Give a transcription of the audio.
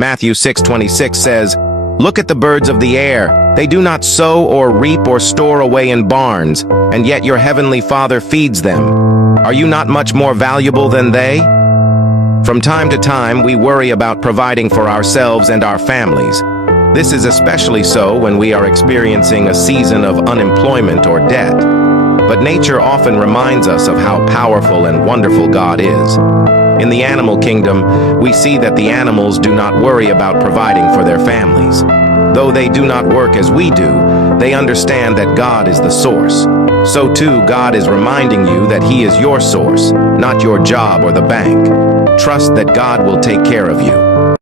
Matthew 6:26 says, "Look at the birds of the air. They do not sow or reap or store away in barns, and yet your heavenly Father feeds them. Are you not much more valuable than they?" From time to time, we worry about providing for ourselves and our families. This is especially so when we are experiencing a season of unemployment or debt. But nature often reminds us of how powerful and wonderful God is. In the animal kingdom, we see that the animals do not worry about providing for their families. Though they do not work as we do, they understand that God is the source. So too, God is reminding you that He is your source, not your job or the bank. Trust that God will take care of you.